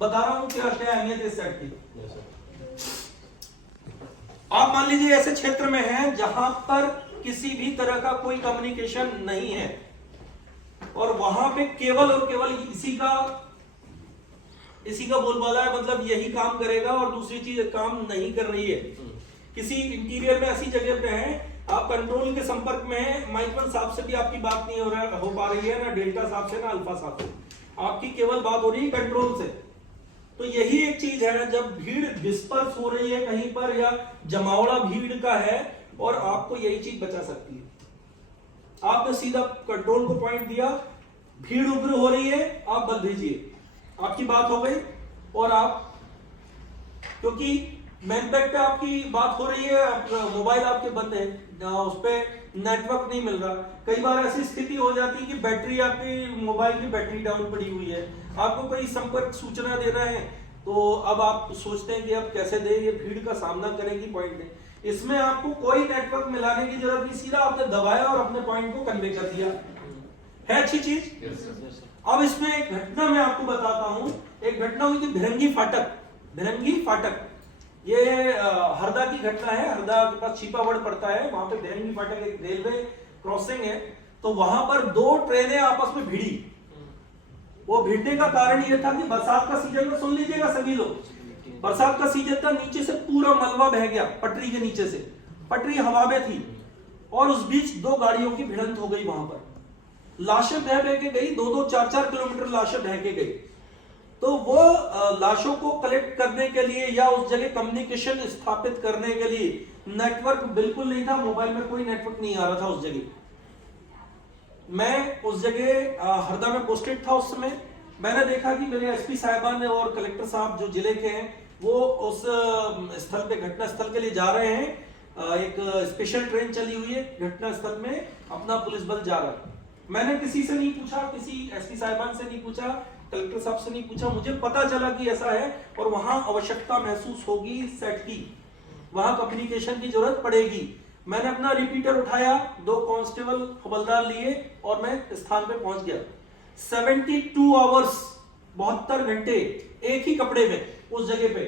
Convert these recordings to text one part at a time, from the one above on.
बता रहा हूं क्या क्या अहमियत है इस सेट की। आप मान लीजिए ऐसे क्षेत्र में हैं जहां पर किसी भी तरह का कोई कम्युनिकेशन नहीं है और वहां पे केवल और केवल इसी का बोलबाला है, मतलब यही काम करेगा और दूसरी चीज काम नहीं कर रही है। किसी इंटीरियर में ऐसी जगह पे है, आप कंट्रोल के संपर्क में है, माइकवन साहब से भी आपकी बात नहीं हो पा रही है, ना डेल्टा साहब से ना अल्फा साहब से, आपकी केवल बात हो रही है कंट्रोल से। तो यही एक चीज है, जब भीड़ डिस्पर्स हो रही है कहीं पर या जमावड़ा भीड़ का है और आपको यही चीज बचा सकती है। आपने सीधा कंट्रोल को पॉइंट दिया, भीड़ उग्र हो रही है, आप बल भेजिए, आपकी बात हो गई। और आप क्योंकि मैनपैक पे आपकी बात हो रही है, मोबाइल आपके बंद है, उस पर नेटवर्क नहीं मिल रहा। कई बार ऐसी स्थिति हो जाती है कि बैटरी आपकी मोबाइल की बैटरी डाउन पड़ी हुई है, आपको कोई संपर्क सूचना देना है, तो अब आप सोचते हैं कि अब कैसे दें, ये भीड़ का सामना करेगी पॉइंट है। इसमें आपको कोई नेटवर्क मिलाने की जरूरत नहीं, सीधा आपने दबाया और अपने पॉइंट को कन्वे कर दिया। है अच्छी चीज। अब इसमें एक घटना मैं आपको बताता हूं। एक घटना हुई थी भिरंगी फाटक, ये हरदा की घटना है। हरदा के पास छिपावड़ पड़ता है, वहां पे भिरंगी फाटक एक रेलवे क्रॉसिंग है। तो वहां पर दो ट्रेनें आपस में भिड़ी। वो भिड़ने का कारण ये था कि बरसात का सीजन में, सुन लीजिएगा सभी लोग, बरसात का सीजन था, नीचे से पूरा मलबा बह गया पटरी के नीचे से, पटरी हवा में थी और उस बीच दो गाड़ियों की भिड़ंत हो गई। वहां पर लाशें बह के गई, 2-2, 4-4 किलोमीटर लाशें बह के गई। तो वो लाशों को कलेक्ट करने के लिए या उस जगह कम्युनिकेशन स्थापित करने के लिए नेटवर्क बिल्कुल नहीं था, मोबाइल में कोई नेटवर्क नहीं आ रहा था उस जगह। मैं उस जगह हरदा में पोस्टेड था उस समय। मैंने देखा कि मेरे एसपी साहिबान और कलेक्टर साहब जो जिले के हैं वो उस स्थल पे, घटना स्थल के लिए जा रहे हैं। एक स्पेशल ट्रेन चली हुई है, घटना स्थल में अपना पुलिस बल जा रहा है। मैंने किसी से नहीं पूछा, किसी एसपी साहिबान से नहीं पूछा, कलेक्टर साहब से नहीं पूछा, मुझे पता चला कि ऐसा है और वहां आवश्यकता महसूस होगी सेट की, वहां कम्युनिकेशन की जरूरत पड़ेगी। मैंने अपना रिपीटर उठाया, 2 कांस्टेबल हवलदार लिए और मैं स्थान पे पहुंच गया। 72 आवर्स, 72 घंटे एक ही कपड़े में उस जगह पे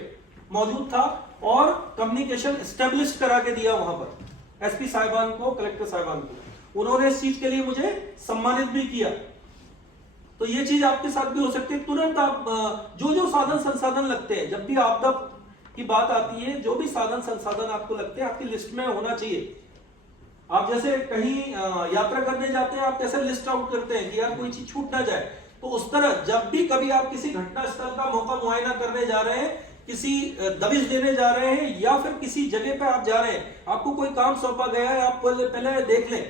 मौजूद था और कम्युनिकेशन एस्टेब्लिश करा के दिया वहां पर एसपी साहिबान को, कलेक्टर साहिबान को। उन्होंने इस चीज के लिए मुझे सम्मानित भी किया। तो ये चीज आपके साथ भी हो सकती है। तुरंत आप जो साधन संसाधन लगते हैं, जब भी आपदा की बात आती है, जो भी साधन संसाधन आपको लगते हैं आपकी लिस्ट में होना चाहिए। आप जैसे कहीं यात्रा करने जाते हैं, आप कैसे लिस्ट आउट करते हैं कि यार कोई चीज छूट ना जाए, तो उस तरह जब भी कभी आप किसी घटना स्थल का मौका मुआयना करने जा रहे हैं, किसी दबिश देने जा रहे हैं या फिर किसी जगह पे आप जा रहे हैं, आपको कोई काम सौंपा गया है, आप पहले देख लें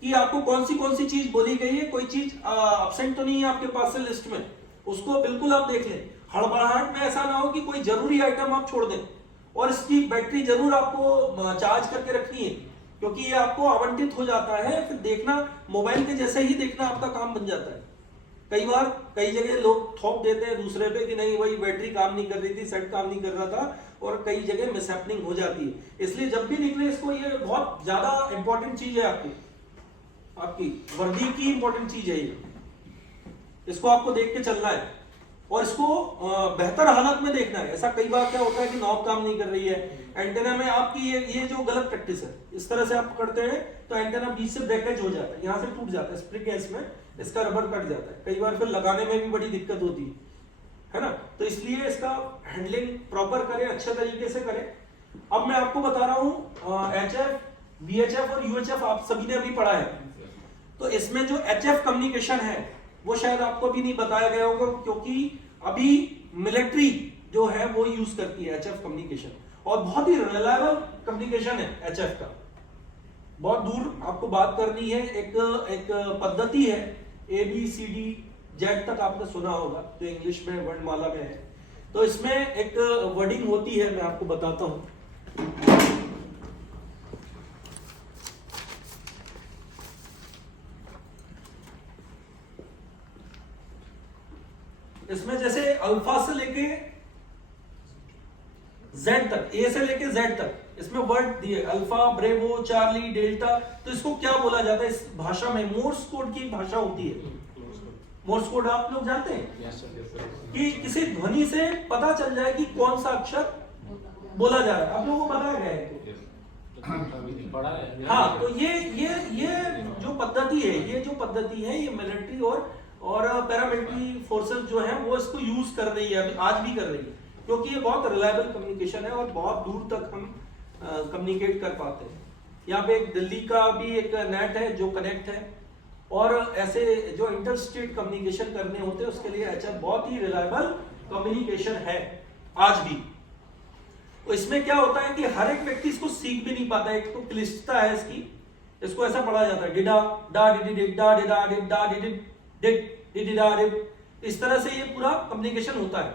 कि आपको कौन सी चीज बोली गई है, कोई चीज एब्सेंट तो नहीं है आपके पास से लिस्ट में, उसको बिल्कुल आप देख लें। हड़बड़ाहट में ऐसा ना हो कि कोई जरूरी आइटम आप छोड़ दें। और इसकी बैटरी जरूर आपको चार्ज करके रखनी है, क्योंकि ये आपको आवंटित हो जाता है, फिर देखना मोबाइल के जैसे ही देखना आपका काम बन जाता है। कई बार कई जगह लोग थोप देते हैं दूसरे पे कि नहीं वही बैटरी काम नहीं कर रही थी, सेट काम नहीं कर रहा था, और कई जगह मिसहैपनिंग हो जाती है। इसलिए जब भी निकले इसको, ये बहुत ज्यादा इंपॉर्टेंट चीज है, आपकी वर्दी की इंपॉर्टेंट चीज है ये। इसको आपको देख के चलना है और इसको बेहतर हालत में देखना है। ऐसा कई बार क्या होता है कि नॉब काम नहीं कर रही है, एंटेना में आपकी ये जो गलत प्रैक्टिस है, इस तरह से आप पकड़ते हैं तो एंटेना बीच से ब्रेकेज हो जाता है, यहाँ से टूट जाता है, स्प्रिंग है इसमें, इसका रबर कट जाता है। कई बार फिर लगाने में भी बड़ी दिक्कत होती है ना। तो इसलिए इसका हैंडलिंग प्रॉपर करें, अच्छे तरीके से करें। अब मैं आपको बता रहा हूँ HF, VHF और UHF आप सभी ने अभी पढ़ा है। तो इसमें जो HF कम्युनिकेशन है वो शायद आपको भी नहीं बताया गया होगा, क्योंकि अभी मिलिट्री जो है वो यूज करती है HF कम्युनिकेशन, और बहुत ही रिलायबल कम्युनिकेशन है HF का। बहुत दूर आपको बात करनी है, एक पद्धति है ABCD Z तक आपने सुना होगा, जो इंग्लिश में वर्णमाला में है। तो इसमें एक वर्डिंग होती है, मैं आपको बताता हूं। इसमें जैसे अल्फा से लेके जेड तक, ए से लेके जेड तक, इसमें वर्ड दिए अल्फा, ब्रेवो, चार्ली, डेल्टा। तो इसको क्या बोला जाता है इस भाषा में? मोर्स कोड की भाषा होती है, मोर्स कोड आप लोग जानते हैं कि किसी ध्वनि से पता चल जाए कि कौन सा अक्षर बोला जा रहा है, आप लोगों को बताया गया है। हाँ, तो ये जो पद्धति है, ये मिलिट्री और पैरामिलिट्री फोर्सेस जो है वो इसको यूज कर रही है, अभी आज भी कर रही है, क्योंकि ये बहुत रिलायबल कम्युनिकेशन है और बहुत दूर तक हम कम्युनिकेट कर पाते हैं। यहाँ पे एक दिल्ली का भी एक नेट है जो कनेक्ट है, और ऐसे जो इंटर स्टेट कम्युनिकेशन करने होते हैं उसके लिए HF बहुत ही रिलायबल कम्युनिकेशन है आज भी। तो इसमें क्या होता है कि हर एक व्यक्ति इसको सीख भी नहीं पाता, एक तो क्लिष्टता है इसको ऐसा पढ़ा जाता है डिडा डा डिडिड डा डिडा डिड डा डिडिड डिड डिडिडा डिड, इस तरह से ये पूरा कम्युनिकेशन होता है।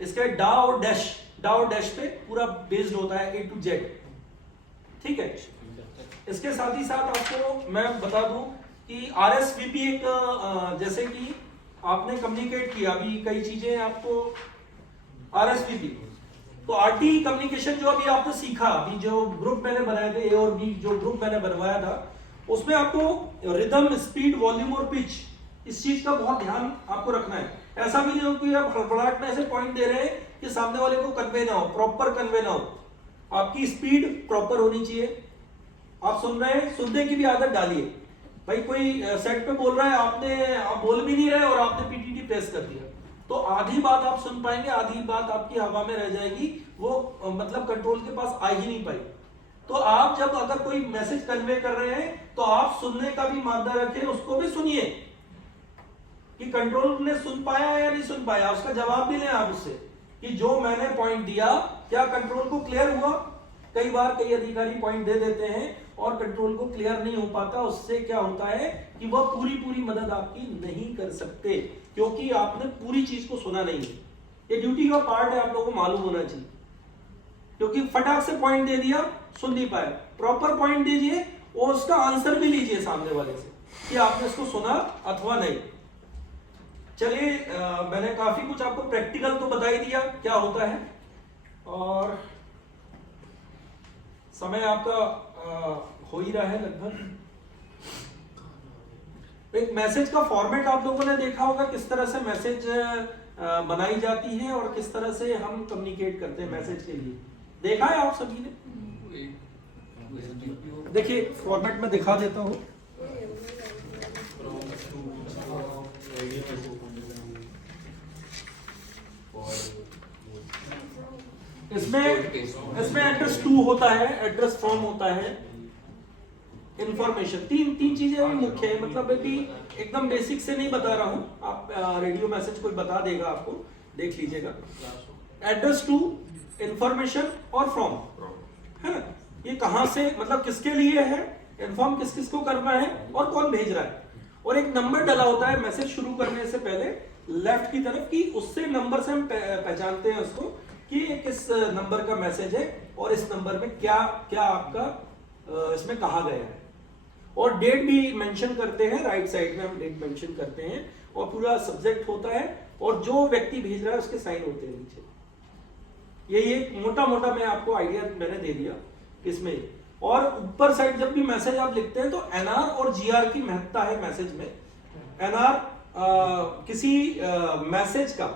इसका डा और डैश पे पूरा बेस्ड होता है A to Z, ठीक है। इसके साथ ही साथ आपको मैं बता दूं कि RSVP एक जैसे कि आपने कम्युनिकेट किया, अभी कई चीजें आपको RSVP, तो RT कम्युनिकेशन जो अभी आपने सीखा, अभी जो ग्रुप मैंने बनाए थे A और B, जो ग्रुप मैंने बनवाया था उसमें आपको रिदम, स्पीड, वॉल्यूम और पिच, इस चीज का बहुत ध्यान आपको रखना है। ऐसा भी नहीं हो कि आप हड़बड़ाहट में ऐसे पॉइंट दे रहे हैं कि सामने वाले को कन्वे ना हो, प्रॉपर कन्वे ना हो। आपकी स्पीड प्रॉपर होनी चाहिए, आप सुन रहे हैं, सुनने की भी आदत डालिए। भाई कोई सेट पे बोल रहा है, आप बोल भी नहीं रहे और आपने PTT प्रेस कर दिया, तो आधी बात आप सुन पाएंगे, आधी बात आपकी हवा में रह जाएगी, वो मतलब कंट्रोल के पास आ ही नहीं पाई। तो आप जब अगर कोई मैसेज कन्वे कर रहे हैं तो आप सुनने का भी मादा रखें, उसको भी सुनिए कि कंट्रोल ने सुन पाया या नहीं सुन पाया, उसका जवाब भी लें आप उससे कि जो मैंने पॉइंट दिया क्या कंट्रोल को क्लियर हुआ। कई बार कई अधिकारी पॉइंट दे देते हैं और कंट्रोल को क्लियर नहीं हो पाता, उससे क्या होता है कि वह पूरी मदद आपकी नहीं कर सकते, क्योंकि आपने पूरी चीज को सुना नहीं है। ये ड्यूटी का पार्ट है, आप लोगों को मालूम होना चाहिए, क्योंकि फटाक से पॉइंट दे दिया, सुन नहीं पाया। प्रॉपर पॉइंट दीजिए और उसका आंसर भी लीजिए सामने वाले से कि आपने इसको सुना अथवा नहीं। चलिए, मैंने काफी कुछ आपको प्रैक्टिकल तो बता ही दिया क्या होता है, और समय आपका हो ही रहा है लगभग। एक मैसेज का फॉर्मेट आप लोगों ने देखा होगा, किस तरह से मैसेज बनाई जाती है और किस तरह से हम कम्युनिकेट करते हैं मैसेज के लिए, देखा है आप सभी ने? देखिए फॉर्मेट में दिखा देता हूं। इसमें एड्रेस 2 होता है, एड्रेस फॉर्म होता है, इंफॉर्मेशन, तीन चीजें मुख्य है। मतलब अभी एकदम बेसिक से नहीं बता रहा हूं, आप रेडियो मैसेज कोई बता देगा आपको, देख लीजिएगा। एड्रेस 2, इंफॉर्मेशन और फ्रॉम, है ना। ये कहां से, मतलब किसके लिए है, इन्फॉर्म किस किस को करना है और कौन भेज रहा है, और एक नंबर डला होता है मैसेज शुरू करने से पहले लेफ्ट की तरफ की, उससे नंबर से हम पहचानते हैं उसको कि किस नंबर का मैसेज है और इस नंबर में क्या क्या आपका इसमें कहा गया है। और डेट भी मेंशन करते हैं, राइट साइड में हम डेट मेंशन करते हैं, और पूरा सब्जेक्ट होता है और जो व्यक्ति भेज रहा है उसके साइन होते हैं नीचे। ये मोटा मैं आपको आइडिया मैंने दे दिया इसमें। और ऊपर साइड जब भी मैसेज आप लिखते हैं तो NR और GR की महत्ता है मैसेज में। NR किसी मैसेज का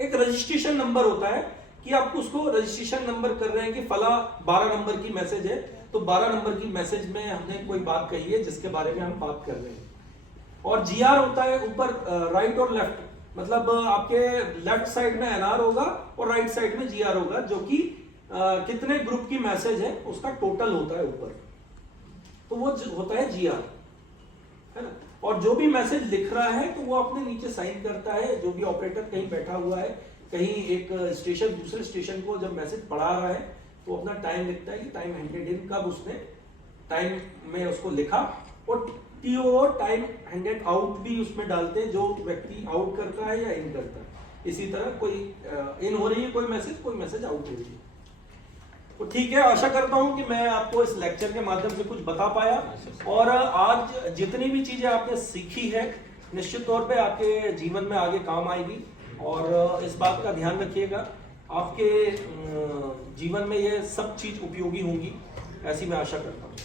एक रजिस्ट्रेशन नंबर होता है कि आप उसको रजिस्ट्रेशन नंबर कर रहे हैं कि फला 12 नंबर की मैसेज है, तो 12 नंबर की मैसेज में हमने कोई बात कही है जिसके बारे में हम बात कर रहे हैं। और GR होता है ऊपर राइट और लेफ्ट, मतलब आपके लेफ्ट साइड में NR होगा और राइट साइड में GR होगा, जो कि कितने ग्रुप की मैसेज है उसका टोटल होता है ऊपर, तो वो होता है GR, है ना। और जो भी मैसेज लिख रहा है तो वो अपने नीचे साइन करता है। जो भी ऑपरेटर कहीं बैठा हुआ है, कहीं एक स्टेशन दूसरे स्टेशन को जब मैसेज पढ़ा रहा है तो अपना टाइम लिखता है कि टाइम हैंडेड इन, कब उसने टाइम में उसको लिखा, और TO टाइम हैंडेड आउट भी उसमें डालते हैं, जो व्यक्ति आउट करता है या इन करता है। इसी तरह कोई इन हो रही है कोई मैसेज आउट हो रही है। तो ठीक है, आशा करता हूं कि मैं आपको इस लेक्चर के माध्यम से कुछ बता पाया, और आज जितनी भी चीजें आपने सीखी है निश्चित तौर पे आपके जीवन में आगे काम आएगी, और इस बात का ध्यान रखिएगा आपके जीवन में ये सब चीज उपयोगी होंगी, ऐसी मैं आशा करता हूँ।